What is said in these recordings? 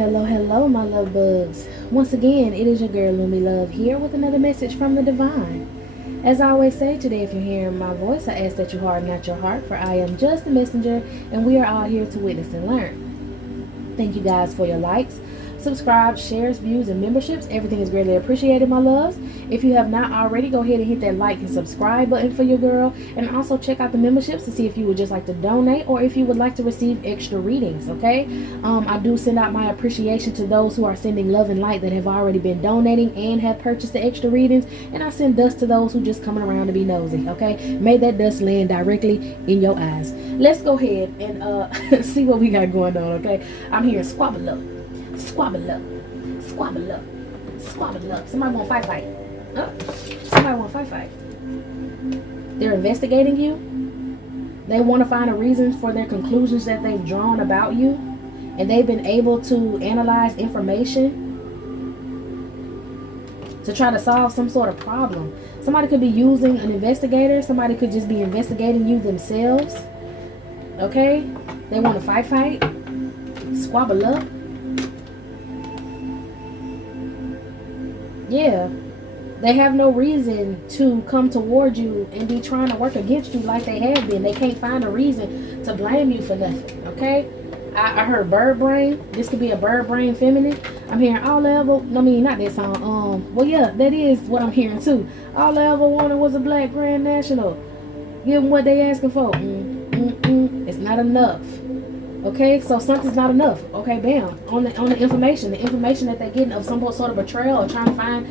Hello, my love bugs. Once again, it is your girl Lumi Love here with another message from the divine. As I always say today, if you're hearing my voice, I ask that you harden not your heart, for I am just a messenger, and we are all here to witness and learn. Thank you guys for your likes, subscribes, shares, views, and memberships. Everything is greatly appreciated, my loves. If you have not already, go ahead and hit that like and subscribe button for your girl, and also check out the memberships to see if you would just like to donate or if you would like to receive extra readings. Okay, I do send out my appreciation to those who are sending love and light that have already been donating and have purchased the extra readings, and I send dust to those who just coming around to be nosy. Okay, may that dust land directly in your eyes. Let's go ahead and see what we got going on. Okay, I'm hearing squabble up, squabble up, squabble up, squabble up. Somebody want fight. Somebody want fight. They're investigating you. They want to find a reason for their conclusions that they've drawn about you, and they've been able to analyze information to try to solve some sort of problem. Somebody could be using an investigator. Somebody could just be investigating you themselves. Okay, they want to fight, squabble up. Yeah, they have no reason to come toward you and be trying to work against you like they have been. They can't find a reason to blame you for nothing. Okay, I heard bird brain. This could be a bird brain feminine. I'm hearing all I ever, I mean, not that song. Well, yeah, that is what I'm hearing too. All I ever wanted was a black grand national. Give them what they asking for. It's not enough. Okay, so something's not enough. Okay, bam. On the information that they're getting of some sort of betrayal, or trying to find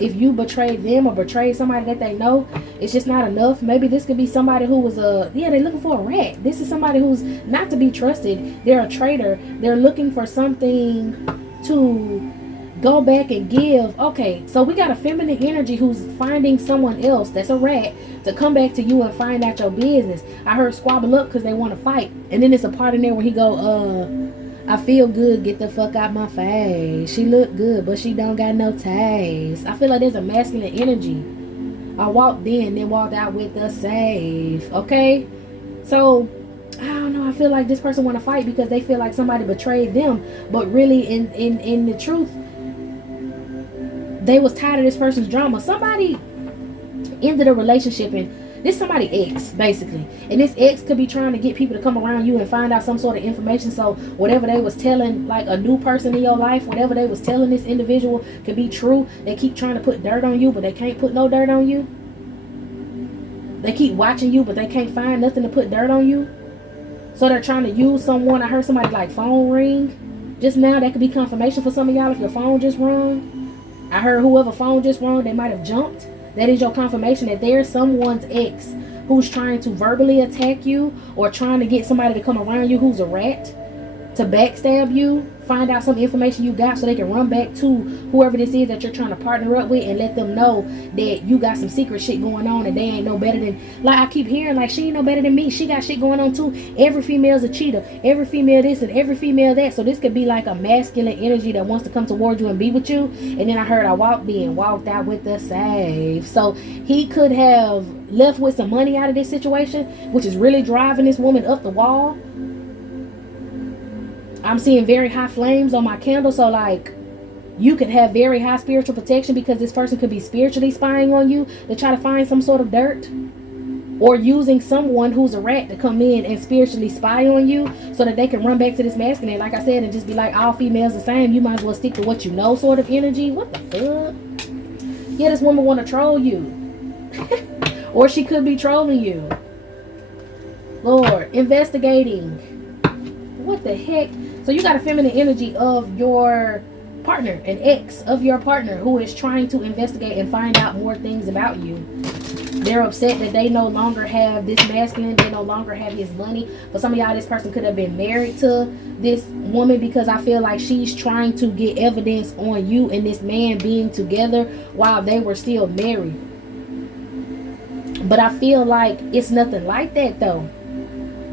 if you betrayed them or betrayed somebody that they know, it's just not enough. Maybe this could be somebody who was they're looking for a rat. This is somebody who's not to be trusted. They're a traitor. They're looking for something to go back and give. Okay, so we got a feminine energy who's finding someone else that's a rat to come back to you and find out your business. I heard squabble up because they want to fight, and then it's a part in there where he go, I feel good, get the fuck out my face. She look good, but she don't got no taste. I feel like there's a masculine energy. I walked in, then walked out with the safe. Okay, so I don't know. I feel like this person want to fight because they feel like somebody betrayed them, but really, in the truth, they was tired of this person's drama. Somebody ended a relationship, and this somebody ex, basically. And this ex could be trying to get people to come around you and find out some sort of information. So whatever they was telling, like a new person in your life, whatever they was telling this individual could be true. They keep trying to put dirt on you, but they can't put no dirt on you. They keep watching you, but they can't find nothing to put dirt on you. So they're trying to use someone. I heard somebody like phone ring just now. That could be confirmation for some of y'all if your phone just rung. I heard whoever phone just rung, they might have jumped. That is your confirmation that there's someone's ex who's trying to verbally attack you, or trying to get somebody to come around you who's a rat to backstab you, find out some information you got so they can run back to whoever this is that you're trying to partner up with and let them know that you got some secret shit going on and they ain't no better than, like I keep hearing, like she ain't no better than me. She got shit going on too. Every female's a cheater. Every female this and every female that. So this could be like a masculine energy that wants to come towards you and be with you. And then I heard I walked out with the safe. So he could have left with some money out of this situation, which is really driving this woman up the wall. I'm seeing very high flames on my candle. So like you could have very high spiritual protection because this person could be spiritually spying on you to try to find some sort of dirt, or using someone who's a rat to come in and spiritually spy on you so that they can run back to this masculine, like I said, and just be like, all females the same. You might as well stick to what you know sort of energy. What the fuck? Yeah, this woman want to troll you. Or she could be trolling you. Lord, investigating. What the heck? So you got a feminine energy of your partner, an ex of your partner, who is trying to investigate and find out more things about you. They're upset that they no longer have this masculine. They no longer have his money. For some of y'all, this person could have been married to this woman, because I feel like she's trying to get evidence on you and this man being together while they were still married. But I feel like it's nothing like that though.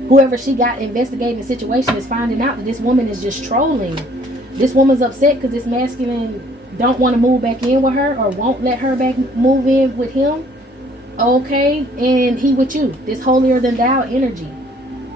Whoever she got investigating the situation is finding out that this woman is just trolling. This woman's upset because this masculine don't want to move back in with her, or won't let her back move in with him. Okay, and he with you. This holier than thou energy.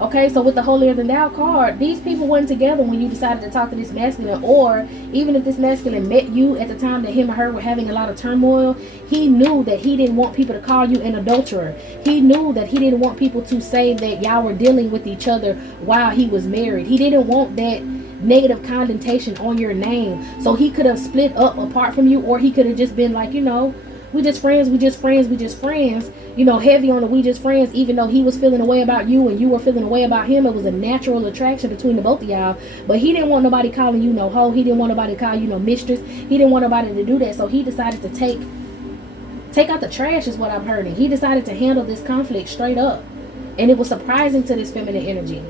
Okay, so with the holier than thou card, these people weren't together when you decided to talk to this masculine, or even if this masculine met you at the time that him or her were having a lot of turmoil, he knew that he didn't want people to call you an adulterer. He knew that he didn't want people to say that y'all were dealing with each other while he was married. He didn't want that negative connotation on your name. So he could have split up apart from you, or he could have just been like, we just friends, we just friends, we just friends, heavy on the we just friends, even though he was feeling a way about you and you were feeling a way about him. It was a natural attraction between the both of y'all. But he didn't want nobody calling you no hoe. He didn't want nobody to call you no mistress. He didn't want nobody to do that. So he decided to take out the trash, is what I'm hearing. He decided to handle this conflict straight up. And it was surprising to this feminine energy.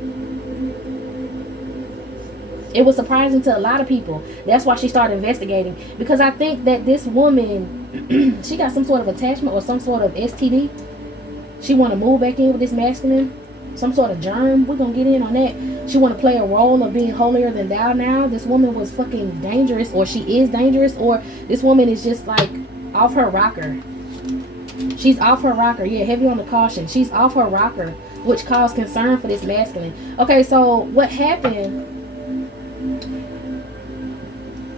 It was surprising to a lot of people. That's why she started investigating. Because I think that this woman, she got some sort of attachment or some sort of STD. She want to move back in with this masculine. Some sort of germ. We're going to get in on that. She want to play a role of being holier than thou now. This woman was fucking dangerous, or she is dangerous, or this woman is just like off her rocker. She's off her rocker. Yeah, heavy on the caution. She's off her rocker, which caused concern for this masculine. Okay, so what happened?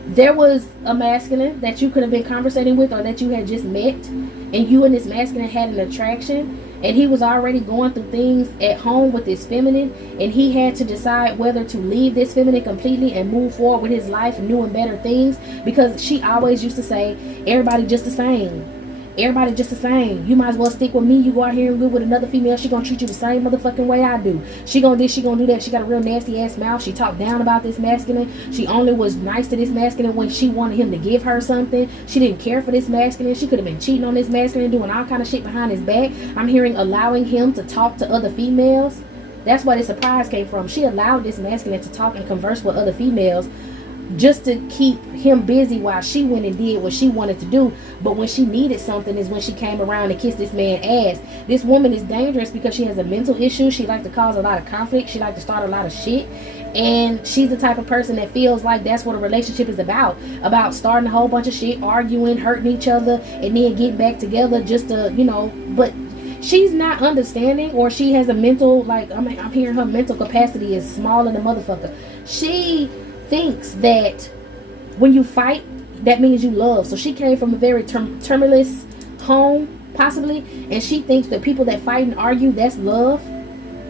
There was a masculine that you could have been conversating with, or that you had just met, and you and this masculine had an attraction, and he was already going through things at home with his feminine, and he had to decide whether to leave this feminine completely and move forward with his life, new and better things, because she always used to say, everybody just the same. Everybody just the same. You might as well stick with me. You go out here and live with another female, she gonna treat you the same motherfucking way I do. She gonna this, she gonna do that. She got a real nasty ass mouth. She talked down about this masculine. She only was nice to this masculine when she wanted him to give her something. She didn't care for this masculine. She could have been cheating on this masculine, doing all kind of shit behind his back. I'm hearing allowing him to talk to other females. That's where the surprise came from. She allowed this masculine to talk and converse with other females, just to keep him busy while she went and did what she wanted to do. But when she needed something is when she came around and kissed this man's ass. This woman is dangerous because she has a mental issue. She likes to cause a lot of conflict. She likes to start a lot of shit. And she's the type of person that feels like that's what a relationship is about starting a whole bunch of shit, arguing, hurting each other, and then getting back together just to, but she's not understanding, or she has a mental, I'm hearing her mental capacity is small in the motherfucker. She thinks that when you fight, that means you love. So she came from a very tumultuous home, possibly, and she thinks that people that fight and argue, that's love.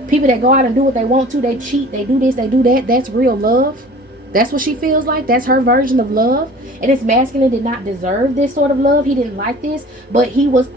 People that go out and do what they want to, they cheat, they do this, they do that, that's real love. That's what she feels like. That's her version of love. And this masculine did not deserve this sort of love. He didn't like this, but he was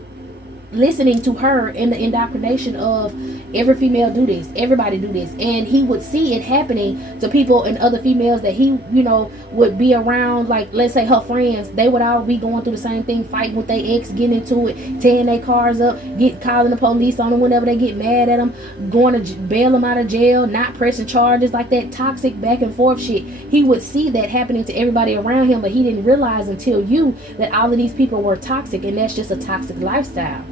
listening to her in the indoctrination of every female do this, everybody do this, and he would see it happening to people and other females that he would be around, like let's say her friends. They would all be going through the same thing, fighting with their ex, getting into it, tearing their cars up, calling the police on them whenever they get mad at them, going to bail them out of jail, not pressing charges, like that toxic back and forth shit. He would see that happening to everybody around him, but he didn't realize until that all of these people were toxic, and that's just a toxic lifestyle.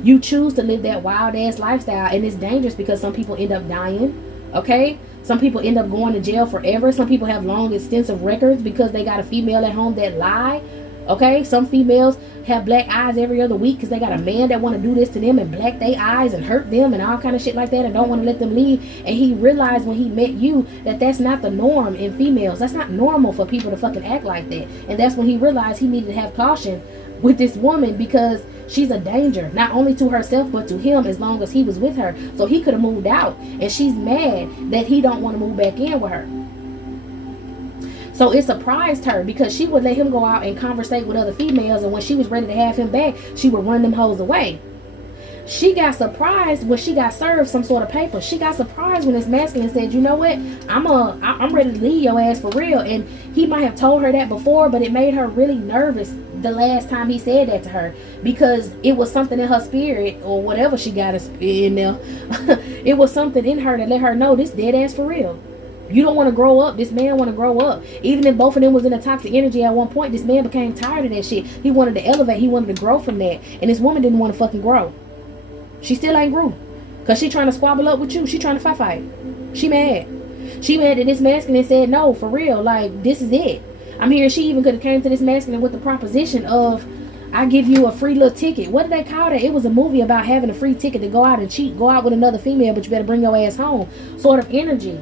You choose to live that wild ass lifestyle, and it's dangerous because some people end up dying. Okay, some people end up going to jail forever. Some people have long extensive records because they got a female at home that lie. Okay, some females have black eyes every other week because they got a man that want to do this to them and black their eyes and hurt them and all kind of shit like that, and don't want to let them leave. And he realized when he met you that that's not the norm in females. That's not normal for people to fucking act like that. And that's when he realized he needed to have caution with this woman, because she's a danger, not only to herself but to him, as long as he was with her. So he could have moved out, and she's mad that he don't want to move back in with her. So it surprised her, because she would let him go out and conversate with other females, and when she was ready to have him back, she would run them hoes away. She got surprised when she got served some sort of paper. She got surprised when this masculine said, you know what, I'm ready to leave your ass for real. And he might have told her that before, but it made her really nervous the last time he said that to her, because it was something in her spirit, or whatever she got in there. It was something in her that let her know this dead ass for real. You don't want to grow up. This man want to grow up. Even if both of them was in a toxic energy at one point, this man became tired of that shit. He wanted to elevate. He wanted to grow from that. And this woman didn't want to fucking grow. She still ain't grew. Because she trying to squabble up with you. She trying to fight. She mad. She mad that this masculine said no, for real. Like, this is it. I'm hearing she even could have came to this masculine with the proposition of, I give you a free little ticket. What did they call that? It was a movie about having a free ticket to go out and cheat, go out with another female, but you better bring your ass home, sort of energy.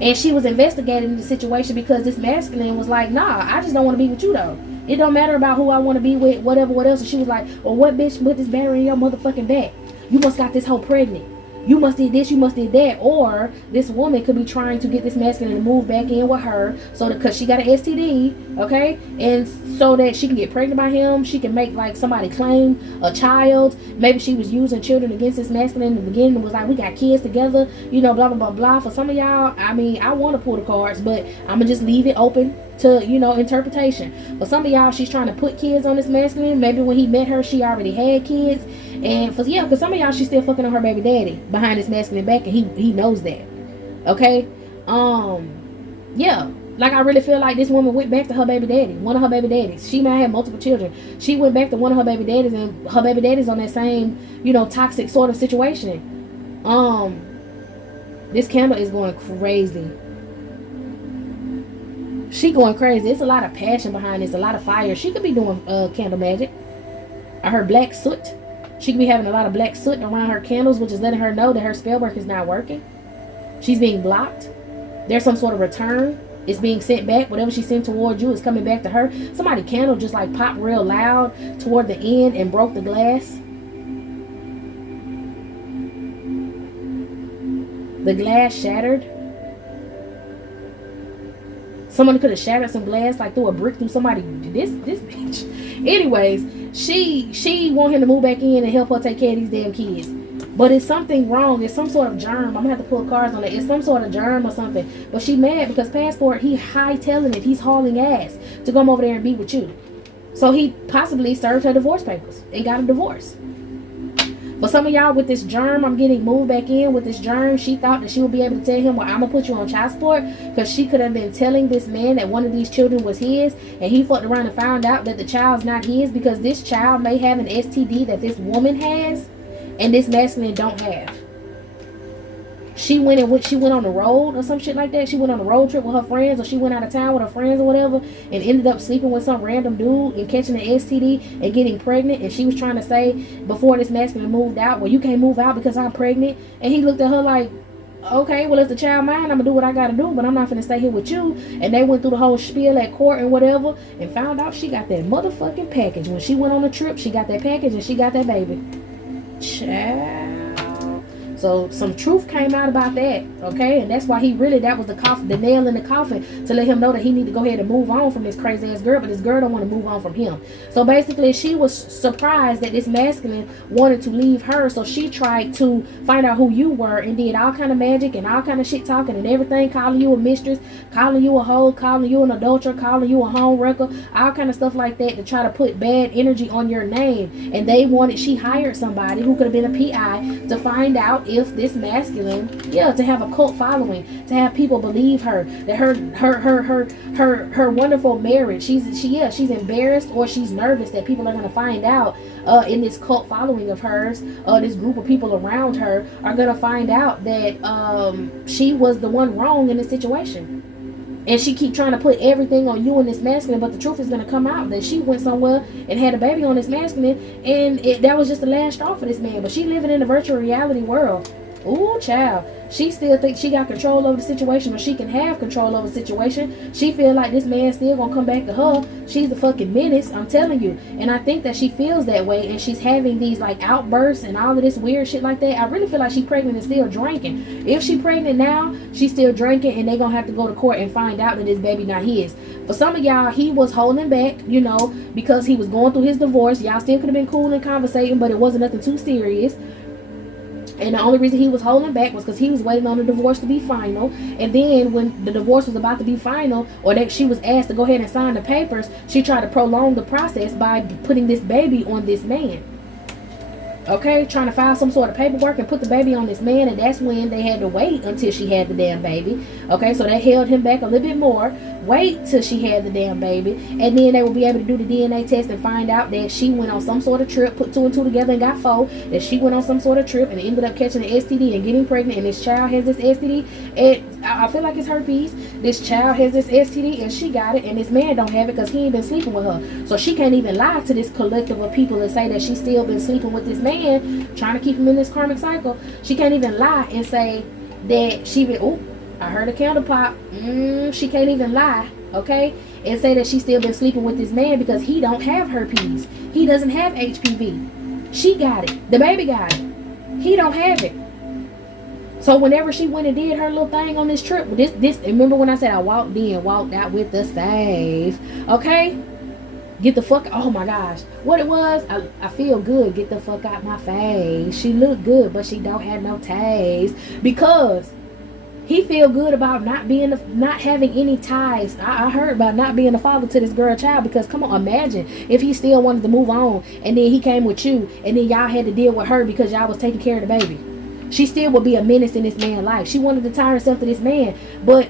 And she was investigating the situation because this masculine was like, nah, I just don't want to be with you though. It don't matter about who I want to be with, whatever, what else. And she was like, well, what bitch put this battery in your motherfucking back? You must got this hoe pregnant. You must did this, you must did that. Or this woman could be trying to get this masculine to move back in with her, so that, because she got an STD, okay, and so that she can get pregnant by him. She can make like somebody claim a child. Maybe she was using children against this masculine in the beginning and was like, we got kids together, you know, blah blah blah blah. For some of y'all, I mean, I want to pull the cards, but I'm gonna just leave it open to, you know, interpretation. For some of y'all, she's trying to put kids on this masculine. Maybe when he met her, she already had kids. And for, yeah, because some of y'all, she's still fucking on her baby daddy behind this masculine back, and he knows that. Okay. Yeah, like I really feel like this woman went back to her baby daddy, one of her baby daddies. She might have multiple children. She went back to one of her baby daddies, and her baby daddy's on that same, you know, toxic sort of situation. This candle is going crazy. She going crazy. It's a lot of passion behind this, a lot of fire. She could be doing candle magic. I heard black soot. She could be having a lot of black soot around her candles, which is letting her know that her spell work is not working. She's being blocked. There's some sort of return. It's being sent back. Whatever she sent towards you is coming back to her. Somebody candle just like popped real loud toward the end and broke the glass. The glass shattered. Someone could have shattered some glass, like threw a brick through somebody. This bitch. Anyways, she want him to move back in and help her take care of these damn kids. But it's something wrong. It's some sort of germ. I'm gonna have to pull cards on it. It's some sort of germ or something. But she mad because Passport, he hightailing it. He's hauling ass to come over there and be with you. So he possibly served her divorce papers and got a divorce. For some of y'all with this germ, I'm getting moved back in with this germ. She thought that she would be able to tell him, well, I'm going to put you on child support, because she could have been telling this man that one of these children was his, and he fucked around and found out that the child's not his, because this child may have an STD that this woman has and this masculine don't have. She went on the road or some shit like that. She went on a road trip with her friends, or she went out of town with her friends or whatever, and ended up sleeping with some random dude and catching an STD and getting pregnant. And she was trying to say before this masculine moved out, well, you can't move out because I'm pregnant. And he looked at her like, okay, well, if the child mine, I'm gonna do what I gotta do, but I'm not gonna stay here with you. And they went through the whole spiel at court and whatever, and found out she got that motherfucking package. When she went on the trip, she got that package and she got that baby. Child. So some truth came out about that, okay? And that's why that was the nail in the coffin, to let him know that he need to go ahead and move on from this crazy ass girl, but this girl don't want to move on from him. So basically, she was surprised that this masculine wanted to leave her, so she tried to find out who you were and did all kind of magic and all kind of shit talking and everything, calling you a mistress, calling you a hoe, calling you an adulterer, calling you a home wrecker, all kind of stuff like that, to try to put bad energy on your name. And she hired somebody who could have been a PI to find out if this masculine, to have a cult following, to have people believe her, that her wonderful marriage, she's embarrassed, or she's nervous that people are going to find out in this cult following of hers, this group of people around her are going to find out that she was the one wrong in this situation. And she keep trying to put everything on you and this masculine, but the truth is going to come out that she went somewhere and had a baby on this masculine, and that was just the last straw for this man. But she living in a virtual reality world. Ooh, child. She still thinks she got control over the situation, or she can have control over the situation. She feel like this man still gonna come back to her. She's the fucking menace, I'm telling you. And I think that she feels that way, and she's having these like outbursts and all of this weird shit like that. I really feel like she's pregnant and still drinking. If she's pregnant now, she's still drinking, and they gonna have to go to court and find out that this baby not his. For some of y'all, he was holding back, because he was going through his divorce. Y'all still could have been cool and conversating, but it wasn't nothing too serious. And the only reason he was holding back was because he was waiting on the divorce to be final. And then when the divorce was about to be final, or that she was asked to go ahead and sign the papers, she tried to prolong the process by putting this baby on this man. Okay, trying to file some sort of paperwork and put the baby on this man, and that's when they had to wait until she had the damn baby. Okay, so that held him back a little bit more. wait till she had the damn baby, and then they will be able to do the DNA test and find out that she went on some sort of trip, put 2 and 2 together and got 4, that she went on some sort of trip and ended up catching an STD and getting pregnant, and this child has this STD, and I feel like it's herpes. This child has this STD and she got it, and this man don't have it because he ain't been sleeping with her. So she can't even lie to this collective of people and say that she still been sleeping with this man, trying to keep him in this karmic cycle. She can't even lie and say that she been, oh, I heard a candle pop. She can't even lie, okay, and say that she still been sleeping with this man because he don't have herpes. He doesn't have HPV. She got it. The baby got it. He don't have it. So whenever she went and did her little thing on this trip, this remember when I said I walked in, walked out with the safe, okay? Get the fuck, oh my gosh. What it was, I feel good. Get the fuck out my face. She looked good, but she don't have no taste. Because he feel good about not having any ties. I heard about not being a father to this girl child, because come on, imagine if he still wanted to move on and then he came with you and then y'all had to deal with her because y'all was taking care of the baby. She still would be a menace in this man's life. She wanted to tie herself to this man, but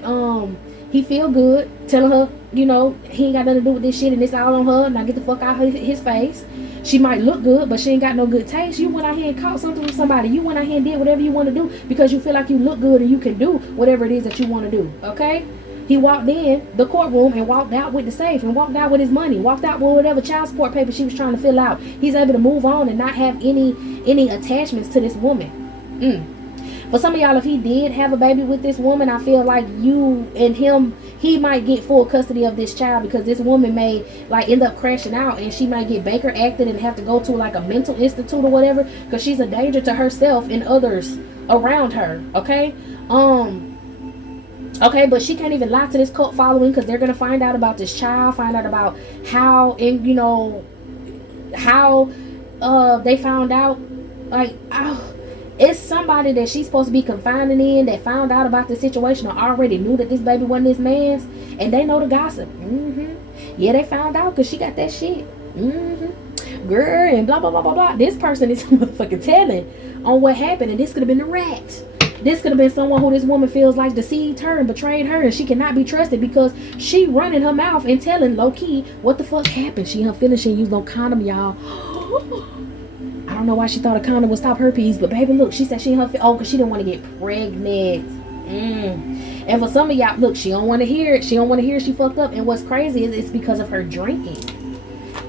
he feel good telling her, you know, he ain't got nothing to do with this shit and it's all on her. Now get the fuck out of his face. She might look good, but she ain't got no good taste. You went out here and caught something with somebody. You went out here and did whatever you want to do because you feel like you look good and you can do whatever it is that you want to do. Okay? He walked in the courtroom and walked out with the safe and walked out with his money, walked out with whatever child support paper she was trying to fill out. He's able to move on and not have any attachments to this woman. For some of y'all, if he did have a baby with this woman, I feel like you and him, he might get full custody of this child, because this woman may like end up crashing out and she might get Baker acted and have to go to like a mental institute or whatever, because she's a danger to herself and others around her. Okay, okay, but she can't even lie to this cult following, because they're gonna find out about this child, find out about how, and you know how they found out, like, it's somebody that she's supposed to be confiding in that found out about the situation or already knew that this baby wasn't this man's, and they know the gossip. Yeah, they found out because she got that shit. Girl, and blah blah blah blah blah. This person is motherfucking telling on what happened, and this could have been the rat. This could have been someone who this woman feels like deceived her and betrayed her, and she cannot be trusted because she running her mouth and telling low key what the fuck happened. She unfinished, she used no condom, y'all. I don't know why she thought a condom would stop herpes, but baby, look, she said she because she didn't want to get pregnant. And for some of y'all, look, she don't want to hear it. She don't want to hear she fucked up. And what's crazy is it's because of her drinking.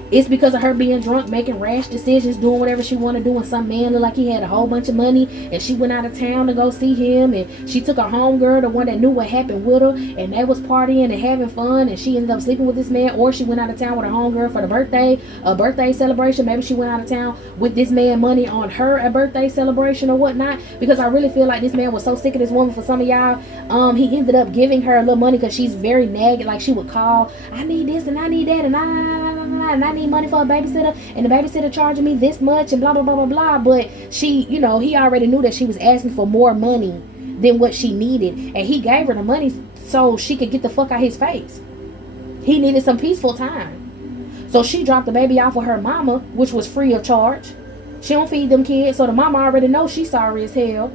It's because of her being drunk, making rash decisions, doing whatever she want to do, and some man looked like he had a whole bunch of money, and she went out of town to go see him, and she took her homegirl, the one that knew what happened with her, and they was partying and having fun, and she ended up sleeping with this man, or she went out of town with her homegirl for the birthday celebration. Maybe she went out of town with this man money on her a birthday celebration or whatnot, because I really feel like this man was so sick of this woman. For some of y'all, he ended up giving her a little money because she's very nagging. Like, she would call, I need this and I need that and I need money for a babysitter, and the babysitter charging me this much and blah blah blah blah blah. But she, you know, he already knew that she was asking for more money than what she needed, and he gave her the money so she could get the fuck out his face. He needed some peaceful time, so she dropped the baby off with her mama, which was free of charge. She don't feed them kids, so the mama already knows she's sorry as hell.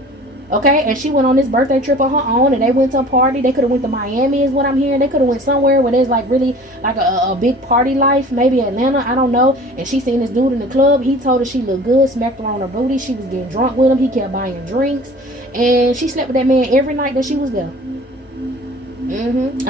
Okay, and she went on this birthday trip on her own, and they went to a party. They could have went to Miami, is what I'm hearing. They could have went somewhere where there's like really like a big party life, maybe Atlanta, I don't know. And she seen this dude in the club. He told her she looked good, smacked her on her booty. She was getting drunk with him. He kept buying drinks, and she slept with that man every night that she was there. I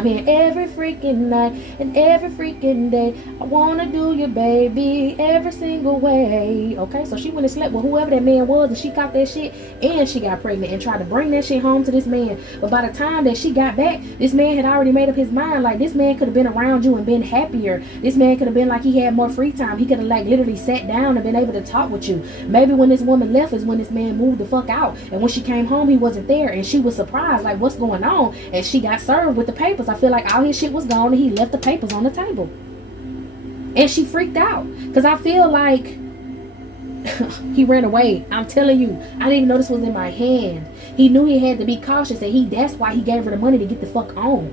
mean, every freaking night and every freaking day, I wanna do you, baby, every single way. Okay, so she went and slept with whoever that man was, and she caught that shit, and she got pregnant and tried to bring that shit home to this man. But by the time that she got back, this man had already made up his mind. Like, this man could have been around you and been happier. This man could have been like, he had more free time. He could have like literally sat down and been able to talk with you. Maybe when this woman left is when this man moved the fuck out, and when she came home, he wasn't there, and she was surprised, like, what's going on? And she got served with the papers. I feel like all his shit was gone, and he left the papers on the table, and she freaked out because I feel like he ran away. I'm telling you, I didn't even know this was in my hand. He knew he had to be cautious, and that's why he gave her the money to get the fuck on,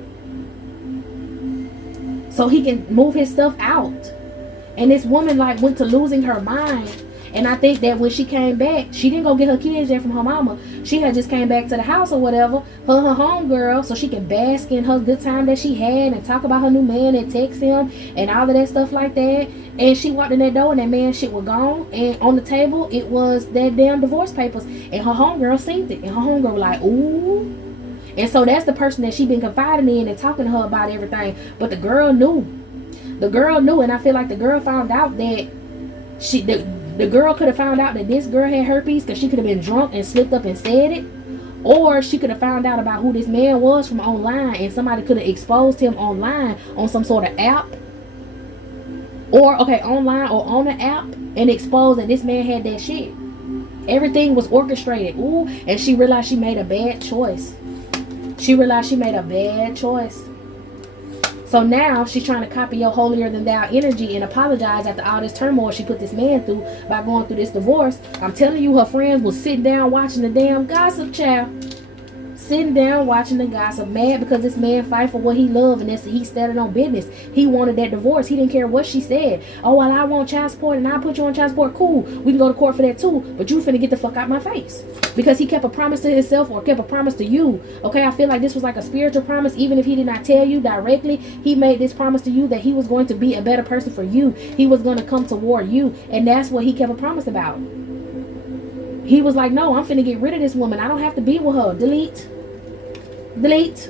so he can move his stuff out. And this woman like went to losing her mind, And I think that when she came back, she didn't go get her kids yet from her mama. She had just came back to the house or whatever, her homegirl, so she could bask in her good time that she had and talk about her new man and text him and all of that stuff like that. And she walked in that door and that man shit was gone. And on the table, it was that damn divorce papers. And her homegirl seen it. And her homegirl was like, ooh. And so that's the person that she been confiding in and talking to her about everything. But the girl knew. The girl knew. And I feel like the girl found out that the girl could have found out that this girl had herpes because she could have been drunk and slipped up and said it. Or she could have found out about who this man was from online. And somebody could have exposed him online on some sort of app. Or, online or on the app, and expose that this man had that shit. Everything was orchestrated. Ooh, and she realized she made a bad choice. She realized she made a bad choice. So now she's trying to copy your holier than thou energy and apologize after all this turmoil she put this man through by going through this divorce. I'm telling you, her friends was sitting down watching the damn gossip, child. Sitting down watching the gossip, mad because this man fight for what he loved and he started on business. He wanted that divorce. He didn't care what she said. Oh, well, I want child support and I put you on child support. Cool, we can go to court for that too, but you finna get the fuck out my face. Because he kept a promise to himself or kept a promise to you. Okay, I feel like this was like a spiritual promise. Even if he did not tell you directly, he made this promise to you that he was going to be a better person for you. He was going to come toward you, and that's what he kept a promise about. He was like, no, I'm finna get rid of this woman. I don't have to be with her. Delete.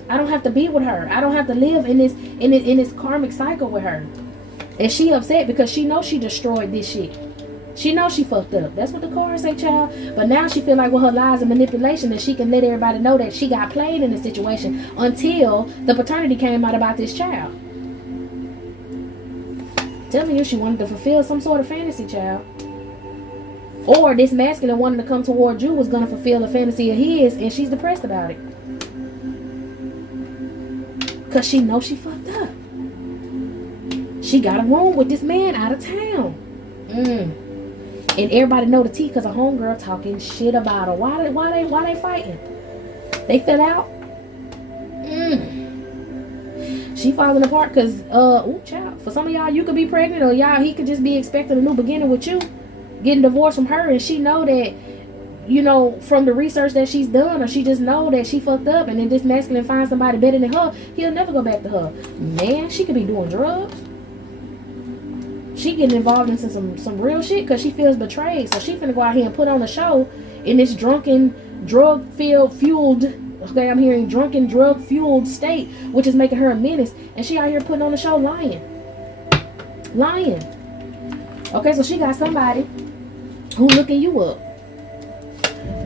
I don't have to be with her. I don't have to live in this karmic cycle with her. And she upset because she knows she destroyed this shit. She knows she fucked up. That's what the cards say, child. But now she feel like with her lies and manipulation that she can let everybody know that she got played in the situation until the paternity came out about this child. Telling you she wanted to fulfill some sort of fantasy, child. Or this masculine wanting to come toward you was going to fulfill a fantasy of his, and she's depressed about it. Because she knows she fucked up. She got a room with this man out of town. And everybody know the tea because a homegirl talking shit about her. Why they fighting? They fell out? She falling apart because, child, for some of y'all, you could be pregnant, or y'all, he could just be expecting a new beginning with you. Getting divorced from her, and she know that, you know, from the research that she's done, or she just know that she fucked up, and then this masculine finds somebody better than her, he'll never go back to her. Man, she could be doing drugs. She getting involved in some real shit because she feels betrayed. So she finna go out here and put on a show in this drunken, drug-fueled, okay, I'm hearing drunken, drug-fueled state, which is making her a menace. And she out here putting on a show lying. Okay, so she got somebody who looking you up.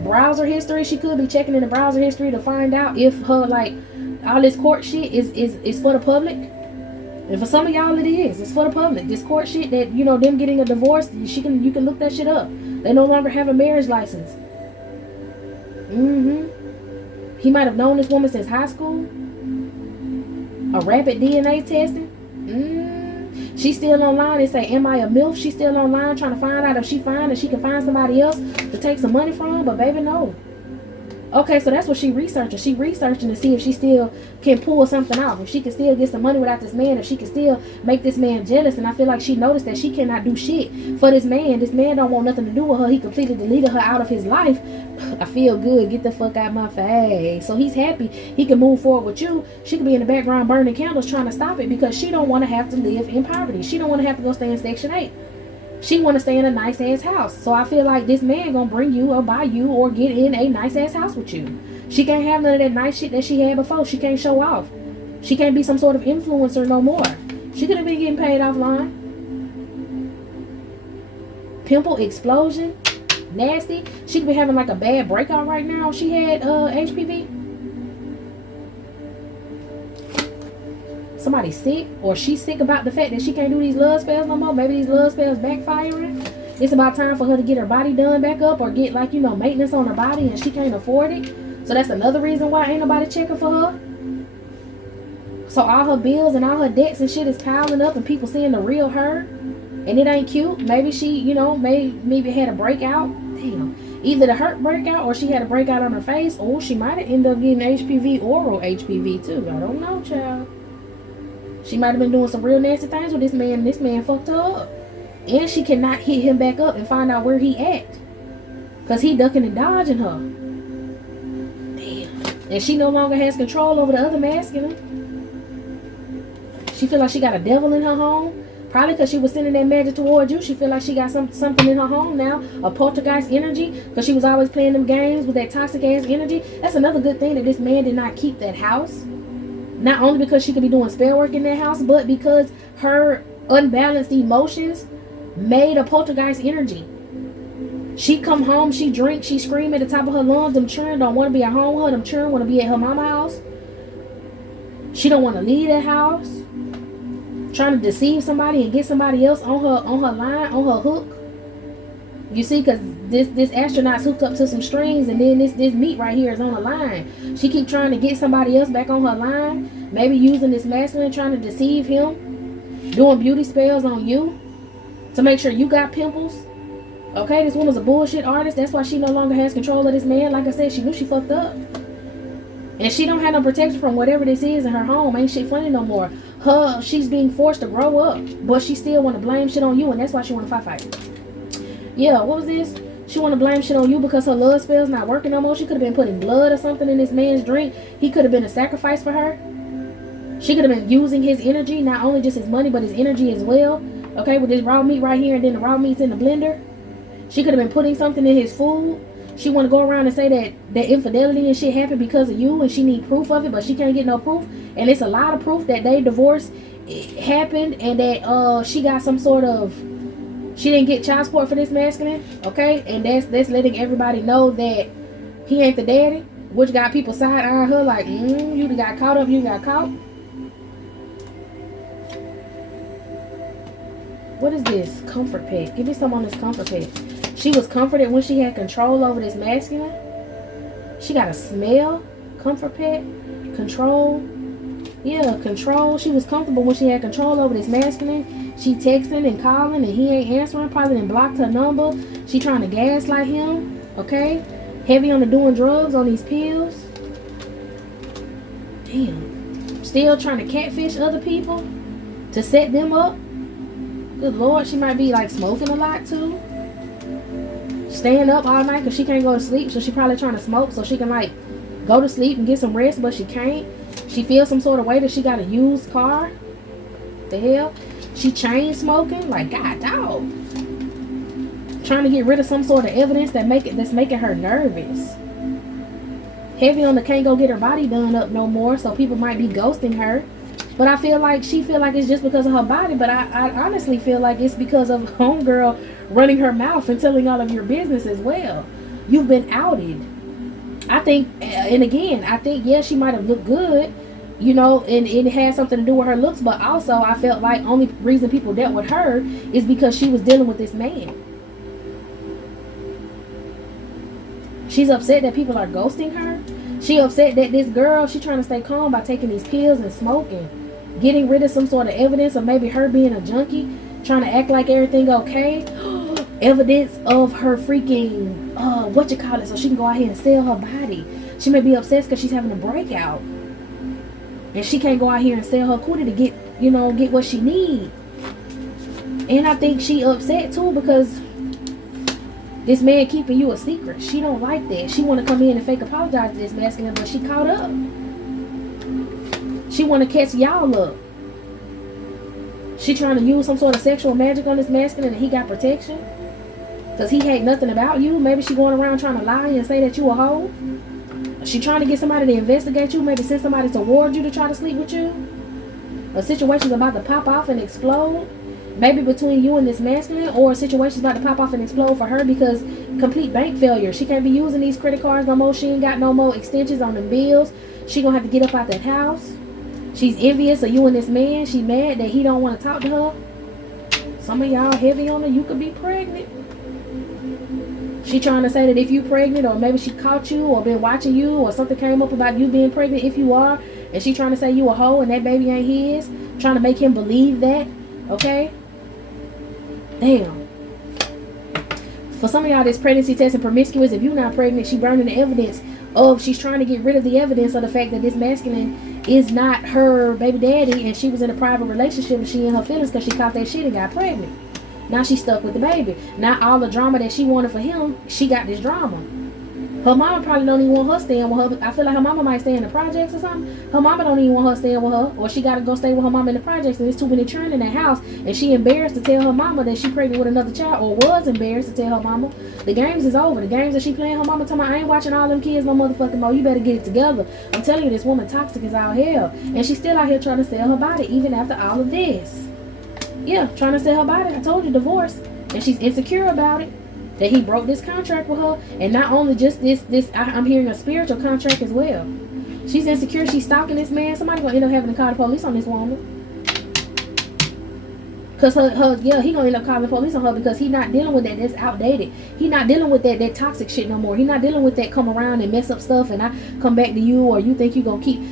Browser history, she could be checking in the browser history to find out if her, like, all this court shit is for the public. And for some of y'all it is. It's for the public. This court shit that, you know, them getting a divorce, you can look that shit up. They no longer have a marriage license. He might have known this woman since high school. A rapid DNA testing. She's still online. They say, am I a MILF? She's still online trying to find out if she can find somebody else to take some money from. But baby, no. Okay, so that's what she researching. She researching to see if she still can pull something off. If she can still get some money without this man. If she can still make this man jealous. And I feel like she noticed that she cannot do shit for this man. This man don't want nothing to do with her. He completely deleted her out of his life. I feel good. Get the fuck out my face. So he's happy. He can move forward with you. She could be in the background burning candles trying to stop it because she don't want to have to live in poverty. She don't want to have to go stay in Section 8. She want to stay in a nice ass house. So I feel like this man gonna bring you or buy you or get in a nice ass house with you. She can't have none of that nice shit that she had before. She can't show off. She can't be some sort of influencer no more. She could have been getting paid offline. Pimple explosion. Nasty. She could be having like a bad breakout right now. She had HPV. Somebody sick, or she's sick about the fact that she can't do these love spells no more. Maybe these love spells backfiring. It's about time for her to get her body done back up, or get, like, you know, maintenance on her body, and she can't afford it. So that's another reason why ain't nobody checking for her. So all her bills and all her debts and shit is piling up, and people seeing the real her, and it ain't cute. Maybe she, you know, maybe had a breakout. Damn. Either the hurt breakout, or she had a breakout on her face, or she might have ended up getting HPV, oral HPV too. I don't know, child. She might have been doing some real nasty things with this man, and this man fucked her up. And she cannot hit him back up and find out where he at. Because he ducking and dodging her. Damn. And she no longer has control over the other masculine. She feel like she got a devil in her home. Probably because she was sending that magic towards you. She feel like she got something in her home now. A poltergeist energy. Because she was always playing them games with that toxic ass energy. That's another good thing that this man did not keep that house. Not only because she could be doing spell work in that house, but because her unbalanced emotions made a poltergeist energy. She come home, she drink, she scream at the top of her lungs. Them children don't want to be at home with her. Them children want to be at her mama's house. She don't want to leave that house. Trying to deceive somebody and get somebody else on her line, on her hook. You see, because this astronaut's hooked up to some strings, and then this meat right here is on the line. She keep trying to get somebody else back on her line. Maybe using this masculine, trying to deceive him. Doing beauty spells on you to make sure you got pimples. Okay, this woman's a bullshit artist. That's why she no longer has control of this man. Like I said, she knew she fucked up. And she don't have no protection from whatever this is in her home. Ain't shit funny no more. She's being forced to grow up. But she still want to blame shit on you. And that's why she want to fight. Yeah, what was this? She want to blame shit on you because her love spell's not working no more. She could have been putting blood or something in this man's drink. He could have been a sacrifice for her. She could have been using his energy. Not only just his money, but his energy as well. Okay, with this raw meat right here. And then the raw meat's in the blender. She could have been putting something in his food. She want to go around and say that infidelity and shit happened because of you, and she need proof of it, but she can't get no proof. And it's a lot of proof that they divorce happened, and that she got some sort of, she didn't get child support for this masculine. Okay, and that's letting everybody know that he ain't the daddy, which got people side eyeing her like, you got caught up, you got caught. What is this? Comfort pet. Give me some on this comfort pet. She was comforted when she had control over this masculine. She got a smell. Comfort pet. Control. Yeah, control. She was comfortable when she had control over this masculine. She texting and calling and he ain't answering. Probably done blocked her number. She trying to gaslight him. Okay. Heavy on the doing drugs on these pills. Damn. Still trying to catfish other people to set them up. Good Lord, she might be like smoking a lot too. Staying up all night because she can't go to sleep, so she probably trying to smoke so she can like go to sleep and get some rest, but she can't. She feels some sort of way that she got a used car. The hell? She chain smoking? Like, God dog. Trying to get rid of some sort of evidence that's making her nervous. Heavy on the can't go get her body done up no more, so people might be ghosting her. But I feel like she feel like it's just because of her body. But I honestly feel like it's because of homegirl running her mouth and telling all of your business as well. You've been outed. I think, and again, I think, yeah, she might have looked good, you know, and it had something to do with her looks. But also, I felt like only reason people dealt with her is because she was dealing with this man. She's upset that people are ghosting her. She upset that this girl, she trying to stay calm by taking these pills and smoking. Getting rid of some sort of evidence of maybe her being a junkie. Trying to act like everything okay. Evidence of her freaking, so she can go out here and sell her body. She may be obsessed because she's having a breakout. And she can't go out here and sell her cootie to get what she need. And I think she upset too because this man keeping you a secret. She don't like that. She want to come in and fake apologize to this masculine, but she caught up. She want to catch y'all up. She trying to use some sort of sexual magic on this masculine and he got protection. Because he hate nothing about you. Maybe she going around trying to lie and say that you a hoe. She trying to get somebody to investigate you. Maybe send somebody toward you to try to sleep with you. A situation's about to pop off and explode. Maybe between you and this masculine, or a situation's about to pop off and explode for her because complete bank failure. She can't be using these credit cards no more. She ain't got no more extensions on the bills. She gonna have to get up out that house. She's envious of you and this man. She mad that he don't want to talk to her. Some of y'all heavy on her. You could be pregnant. She trying to say that if you pregnant, or maybe she caught you or been watching you, or something came up about you being pregnant if you are, and she trying to say you a hoe and that baby ain't his. Trying to make him believe that. Okay? Damn. For some of y'all that's pregnancy test and promiscuous, if you're not pregnant, she burning the evidence of, she's trying to get rid of the evidence of the fact that this masculine is not her baby daddy and she was in a private relationship and she in her feelings because she caught that shit and got pregnant. Now she's stuck with the baby. Now all the drama that she wanted for him, she got this drama. Her mama probably don't even want her staying with her. I feel like her mama might stay in the projects or something. Her mama don't even want her staying with her. Or she got to go stay with her mama in the projects. And there's too many children in that house. And she embarrassed to tell her mama that she pregnant with another child. Or was embarrassed to tell her mama. The games is over. The games that she playing, her mama talking about, I ain't watching all them kids no motherfucking more. You better get it together. I'm telling you, this woman toxic is out here. And she's still out here trying to sell her body even after all of this. Yeah, trying to sell her body. I told you, divorce. And she's insecure about it. That he broke this contract with her, and not only just I'm hearing a spiritual contract as well. She's insecure, she's stalking this man. Somebody gonna end up having to call the police on this woman. Cause he gonna end up calling the police on her because he not dealing with that. That's outdated. He not dealing with that toxic shit no more. He not dealing with that come around and mess up stuff and I come back to you, or you think you gonna keep,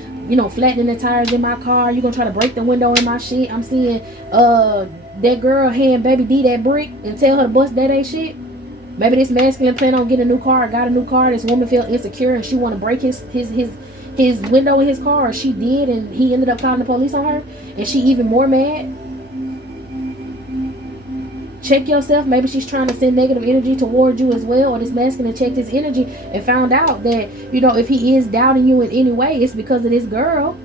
flattening the tires in my car. You gonna try to break the window in my shit. I'm seeing that girl hand baby D that brick and tell her to bust that ain't shit. Maybe this masculine plan on getting a new car, got a new car. This woman feel insecure and she want to break his window in his car. Or she did, and he ended up calling the police on her. And she even more mad. Check yourself. Maybe she's trying to send negative energy toward you as well. Or this masculine checked his energy and found out that, if he is doubting you in any way, it's because of this girl.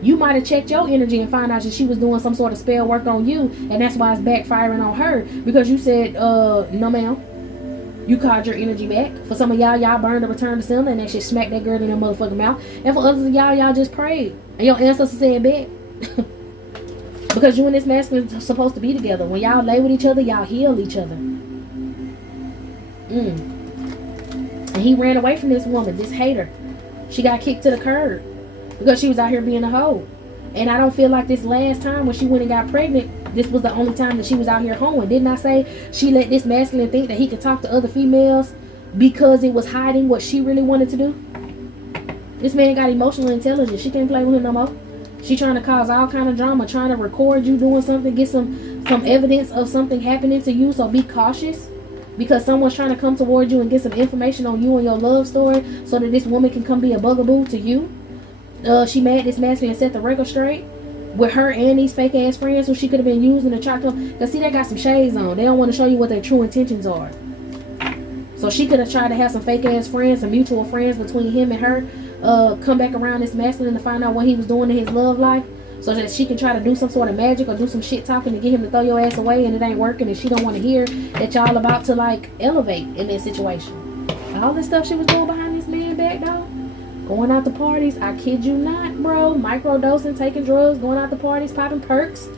You might have checked your energy and found out that she was doing some sort of spell work on you. And that's why it's backfiring on her. Because you said, no ma'am. You called your energy back. For some of y'all burned the return to sender and that shit smacked that girl in her motherfucking mouth. And for others of y'all just prayed. And your ancestors said back. Because you and this masculine are supposed to be together. When y'all lay with each other, y'all heal each other. And he ran away from this woman, this hater. She got kicked to the curb. Because she was out here being a hoe. And I don't feel like this last time when she went and got pregnant, this was the only time that she was out here hoeing. Didn't I say she let this masculine think that he could talk to other females because it was hiding what she really wanted to do? This man got emotional intelligence. She can't play with him no more. She trying to cause all kind of drama, trying to record you doing something, get some evidence of something happening to you. So be cautious. Because someone's trying to come toward you and get some information on you and your love story so that this woman can come be a bugaboo to you. She mad this masculine set the record straight with her and these fake ass friends who she could have been using to try to. Because see, they got some shades on. They don't want to show you what their true intentions are. So she could have tried to have some fake ass friends, some mutual friends between him and her, come back around this masculine to find out what he was doing in his love life. So that she can try to do some sort of magic or do some shit talking to get him to throw your ass away, and it ain't working, and she don't want to hear that y'all about to like elevate in this situation. All this stuff she was doing behind this man back, though. Going out to parties, I kid you not, bro. Microdosing, taking drugs, going out to parties, popping perks.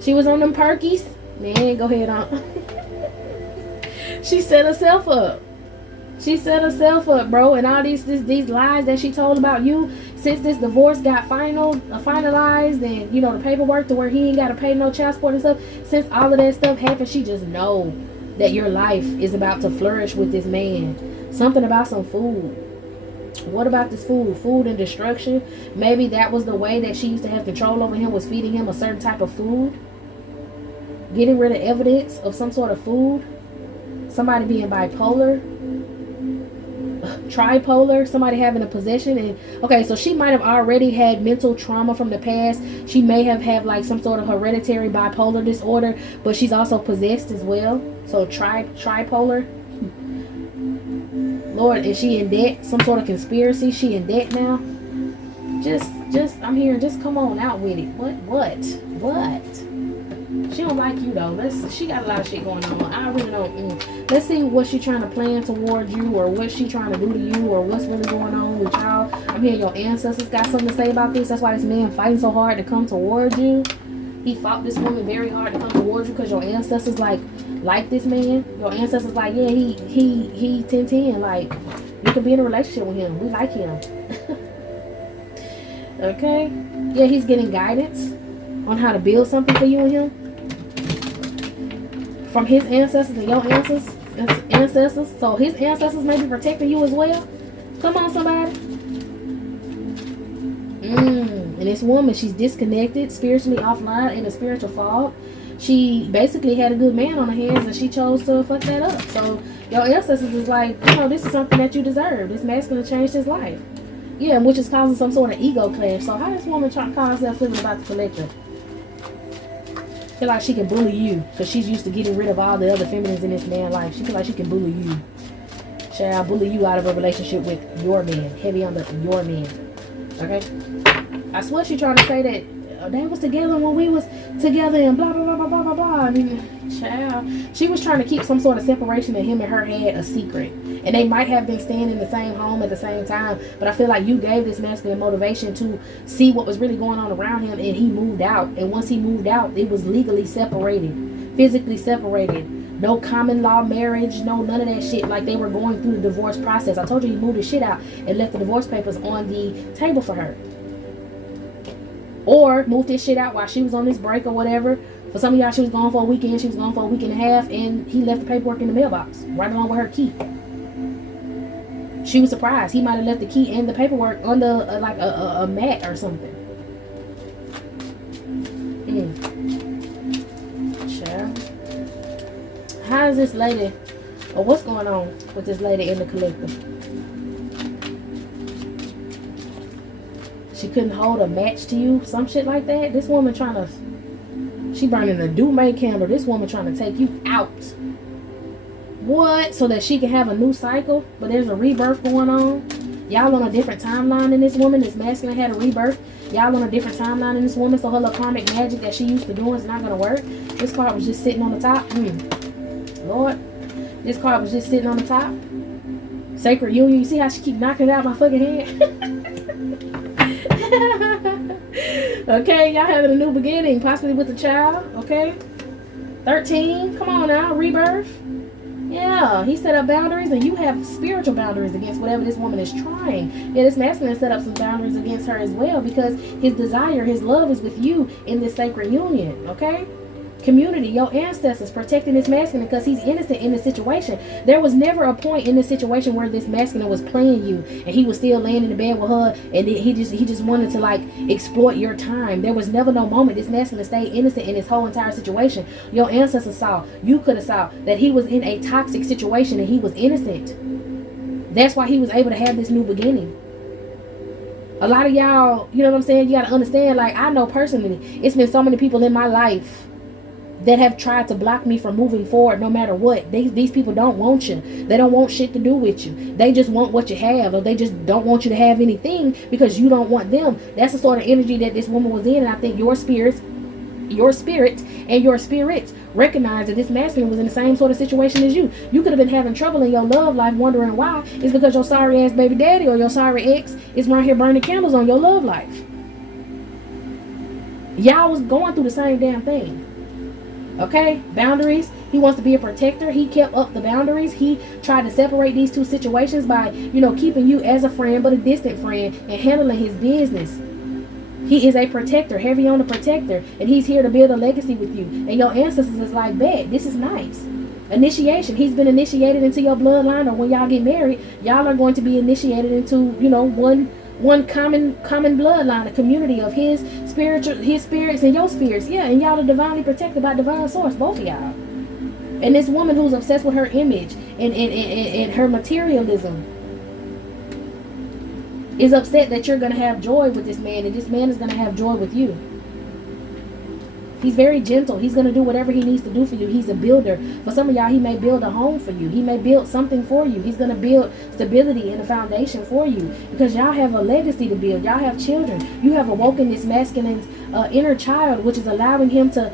She was on them perkies. Man, go ahead on. She set herself up. She set herself up, bro. And all these lies that she told about you, since this divorce got finalized, and the paperwork to where he ain't got to pay no child support and stuff. Since all of that stuff happened, she just know that your life is about to flourish with this man. Something about some food. What about this food? Food and destruction. Maybe that was the way that she used to have control over him, was feeding him a certain type of food. Getting rid of evidence of some sort of food. Somebody being bipolar. Tripolar. Somebody having a possession. And okay, so she might have already had mental trauma from the past. She may have had like some sort of hereditary bipolar disorder, but she's also possessed as well. So tripolar. Lord, is she in debt? Some sort of conspiracy? She in debt now? Just, I'm hearing, just come on out with it. What? She don't like you though. She got a lot of shit going on. I really don't. Let's see what she trying to plan towards you, or what she trying to do to you, or what's really going on with y'all. I'm hearing your ancestors got something to say about this. That's why this man fighting so hard to come towards you. He fought this woman very hard to come towards you because your ancestors like this man. Your ancestors like, yeah, he 10-10. Like, you can be in a relationship with him. We like him. Okay? Yeah, he's getting guidance on how to build something for you and him. From his ancestors and your ancestors. So his ancestors may be protecting you as well. Come on, somebody. And this woman, she's disconnected, spiritually offline, in a spiritual fog. She basically had a good man on her hands and she chose to fuck that up. So your ancestors is like, this is something that you deserve. This masculine changed his life. Yeah, which is causing some sort of ego clash. So how this woman trying to call herself feeling about the collective? Feel like she can bully you because she's used to getting rid of all the other feminines in this man's life. She feel like she can bully you. Shall bully you out of a relationship with your man. Heavy on the your man. Okay? I swear she trying to say that they was together when we was together and blah blah blah blah blah blah blah. I mean, child, she was trying to keep some sort of separation that him and her had a secret, and they might have been staying in the same home at the same time. But I feel like you gave this masculine motivation to see what was really going on around him, and he moved out. And once he moved out, it was legally separated, physically separated. No common law marriage, no none of that shit. Like they were going through the divorce process. I told you he moved his shit out and left the divorce papers on the table for her. Or moved this shit out while she was on this break or whatever. For some of y'all, she was gone for a weekend. She was gone for a week and a half. And he left the paperwork in the mailbox. Right along with her key. She was surprised. He might have left the key and the paperwork under like a mat or something. Child. How is this lady, or what's going on with this lady in the collective? She couldn't hold a match to you, some shit like that. This woman trying to, she burning a Dume candle. This woman trying to take you out. What? So that she can have a new cycle, but there's a rebirth going on. Y'all on a different timeline than this woman. This masculine had a rebirth. Y'all on a different timeline than this woman, so her little karmic magic that she used to do is not gonna work. This card was just sitting on the top. Lord, this card was just sitting on the top. Sacred union. You see how she keep knocking it out my fucking hand? Okay, y'all having a new beginning, possibly with a child. Okay, 13. Come on now, rebirth. Yeah, he set up boundaries, and you have spiritual boundaries against whatever this woman is trying. Yeah, this masculine set up some boundaries against her as well, because his desire, his love is with you in this sacred union. Okay. Community, your ancestors protecting this masculine because he's innocent in this situation. There was never a point in this situation where this masculine was playing you and he was still laying in the bed with her, and he just wanted to like exploit your time. There was never no moment this masculine stayed innocent in this whole entire situation. Your ancestors saw, you could have saw that he was in a toxic situation and he was innocent. That's why he was able to have this new beginning. A lot of y'all, you know what I'm saying, you got to understand, like I know personally, it's been so many people in my life that have tried to block me from moving forward no matter what. These people don't want you. They don't want shit to do with you. They just want what you have, or they just don't want you to have anything because you don't want them. That's the sort of energy that this woman was in, and I think your spirit and your spirits recognize that this masculine was in the same sort of situation as you. You could have been having trouble in your love life wondering why. It's because your sorry ass baby daddy or your sorry ex is right here burning candles on your love life. Y'all was going through the same damn thing. Okay, boundaries. He wants to be a protector. He kept up the boundaries. He tried to separate these two situations by, keeping you as a friend, but a distant friend, and handling his business. He is a protector, heavy on the protector, and he's here to build a legacy with you. And your ancestors is like, bet, this is nice. Initiation. He's been initiated into your bloodline, or when y'all get married, y'all are going to be initiated into, one common bloodline, a community of his spirits and your spirits. Yeah, and y'all are divinely protected by divine source, both of y'all. And this woman who's obsessed with her image and her materialism is upset that you're going to have joy with this man, and this man is going to have joy with you. He's very gentle. He's going to do whatever he needs to do for you. He's a builder. For some of y'all, he may build a home for you. He may build something for you. He's going to build stability and a foundation for you, because y'all have a legacy to build. Y'all have children. You have awoken this masculine's inner child, which is allowing him to,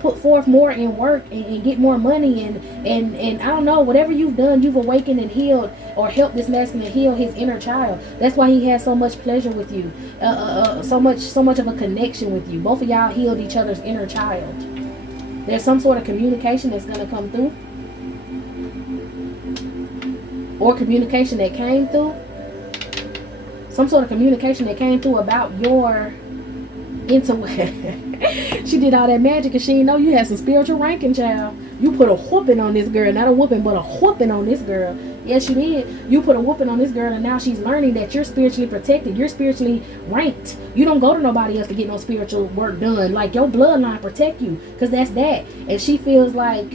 put forth more in work and get more money. And I don't know, whatever you've done, you've awakened and healed or helped this masculine heal his inner child. That's why he has so much pleasure with you. So much of a connection with you. Both of y'all healed each other's inner child. There's some sort of communication that's going to come through, or communication that came through, some sort of communication that came through about your intuition. She did all that magic and she didn't know you had some spiritual ranking, child. You put a whooping on this girl. Not a whooping, but a whooping on this girl. Yes, you did. You put a whooping on this girl, and now she's learning that you're spiritually protected. You're spiritually ranked. You don't go to nobody else to get no spiritual work done. Like, your bloodline protect you, because that's that. And she feels like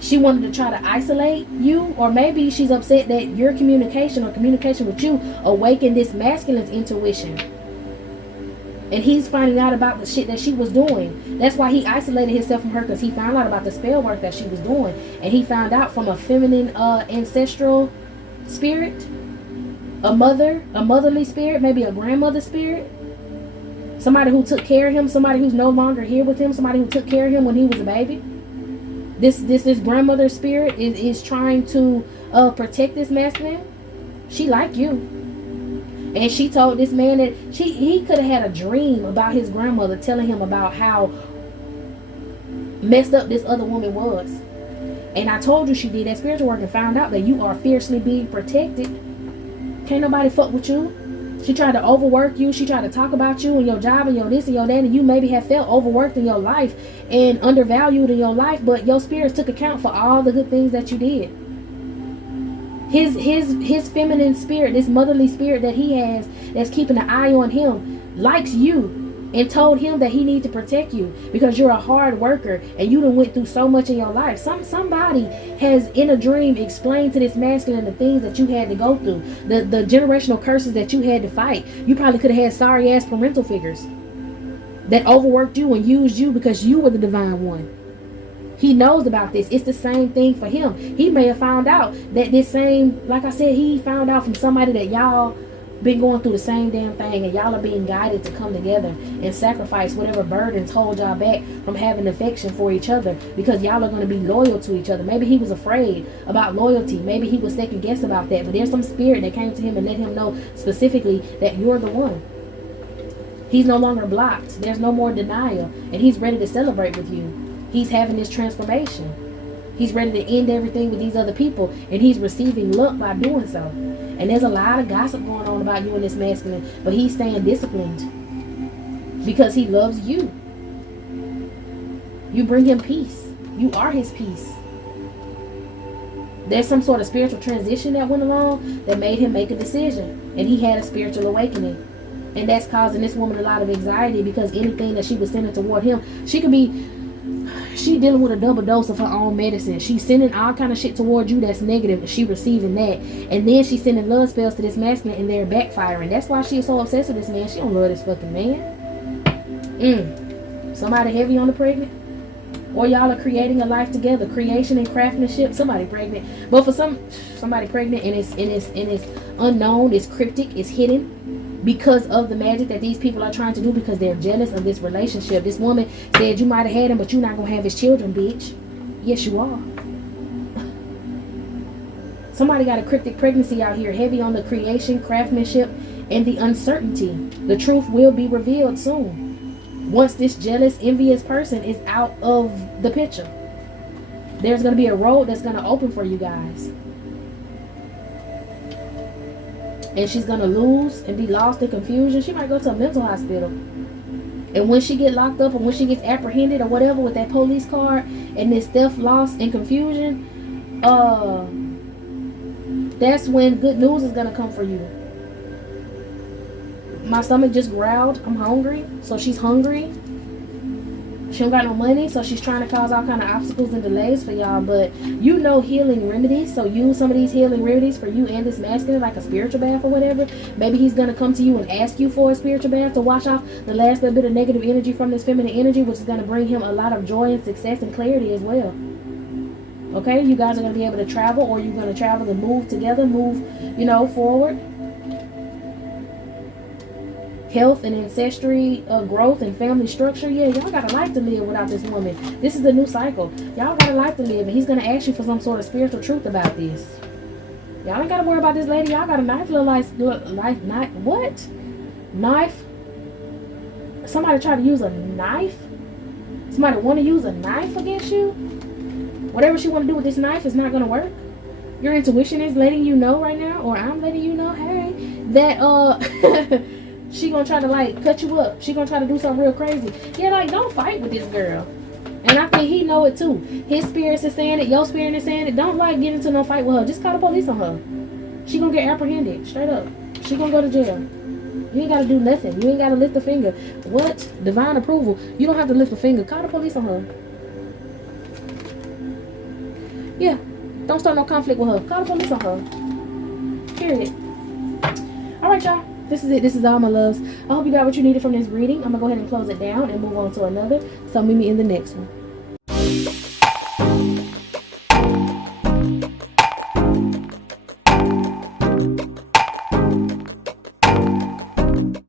she wanted to try to isolate you, or maybe she's upset that your communication with you awakened this masculine's intuition. And he's finding out about the shit that she was doing. That's why he isolated himself from her, because he found out about the spell work that she was doing. And he found out from a feminine ancestral spirit, a motherly spirit, maybe a grandmother spirit. Somebody who took care of him, somebody who's no longer here with him, somebody who took care of him when he was a baby. This grandmother spirit is trying to protect this masculine. She like you. And she told this man that he could have had a dream about his grandmother telling him about how messed up this other woman was. And I told you she did that spiritual work and found out that you are fiercely being protected. Can't nobody fuck with you. She tried to overwork you. She tried to talk about you and your job and your this and your that. And you maybe have felt overworked in your life and undervalued in your life. But your spirits took account for all the good things that you did. His feminine spirit, this motherly spirit that he has, that's keeping an eye on him, likes you and told him that he needs to protect you because you're a hard worker and you done went through so much in your life. Somebody has in a dream explained to this masculine the things that you had to go through, the generational curses that you had to fight. You probably could have had sorry ass parental figures that overworked you and used you because you were the divine one. He knows about this. It's the same thing for him. He may have found out that this same, like I said, he found out from somebody that y'all been going through the same damn thing, and y'all are being guided to come together and sacrifice whatever burdens hold y'all back from having affection for each other, because y'all are going to be loyal to each other. Maybe he was afraid about loyalty. Maybe he was second guessed about that, but there's some spirit that came to him and let him know specifically that you're the one. He's no longer blocked. There's no more denial, and he's ready to celebrate with you. He's having this transformation. He's ready to end everything with these other people, and he's receiving luck by doing so. And there's a lot of gossip going on about you and this masculine, but he's staying disciplined because he loves you. You bring him peace. You are his peace. There's some sort of spiritual transition that went along that made him make a decision, and he had a spiritual awakening. And that's causing this woman a lot of anxiety, because anything that she was sending toward him, she dealing with a double dose of her own medicine. She's sending all kind of shit toward you that's negative, and she receiving that. And then she's sending love spells to this masculine, and they're backfiring. That's why she's so obsessed with this man. She don't love this fucking man. Somebody heavy on the pregnant, or y'all are creating a life together. Creation and craftsmanship. Somebody pregnant, but for somebody pregnant, and it's unknown. It's cryptic. It's hidden, because of the magic that these people are trying to do, because they're jealous of this relationship. This woman said you might have had him, but you're not going to have his children, bitch. Yes, you are. Somebody got a cryptic pregnancy out here, heavy on the creation, craftsmanship, and the uncertainty. The truth will be revealed soon. Once this jealous, envious person is out of the picture, there's going to be a road that's going to open for you guys. And she's going to lose and be lost in confusion. She might go to a mental hospital. And when she get locked up, or when she gets apprehended or whatever with that police card and this theft, loss, and confusion, that's when good news is going to come for you. My stomach just growled. I'm hungry. So she's hungry. She don't got no money, so she's trying to cause all kind of obstacles and delays for y'all. But you know healing remedies, so use some of these healing remedies for you and this masculine, like a spiritual bath or whatever. Maybe he's going to come to you and ask you for a spiritual bath to wash off the last little bit of negative energy from this feminine energy, which is going to bring him a lot of joy and success and clarity as well. Okay, you guys are going to be able to travel, or you're going to travel and move together, forward. Health and ancestry, growth and family structure. Yeah, y'all got a life to live without this woman. This is the new cycle. Y'all got a life to live, and he's going to ask you for some sort of spiritual truth about this. Y'all ain't got to worry about this lady. Y'all got a knife, knife. What? Knife? Somebody try to use a knife? Somebody want to use a knife against you? Whatever she want to do with this knife is not going to work. Your intuition is letting you know right now, or I'm letting you know, hey, that, she gonna try to cut you up. She gonna try to do something real crazy. Yeah, don't fight with this girl. And I think he know it too. His spirit is saying it. Your spirit is saying it. Don't get into no fight with her. Just call the police on her. She gonna get apprehended. Straight up. She gonna go to jail. You ain't gotta do nothing. You ain't gotta lift a finger. What? Divine approval. You don't have to lift a finger. Call the police on her. Yeah. Don't start no conflict with her. Call the police on her. Period. Alright, y'all. This is it. This is all, my loves. I hope you got what you needed from this reading. I'm going to go ahead and close it down and move on to another. So meet me in the next one.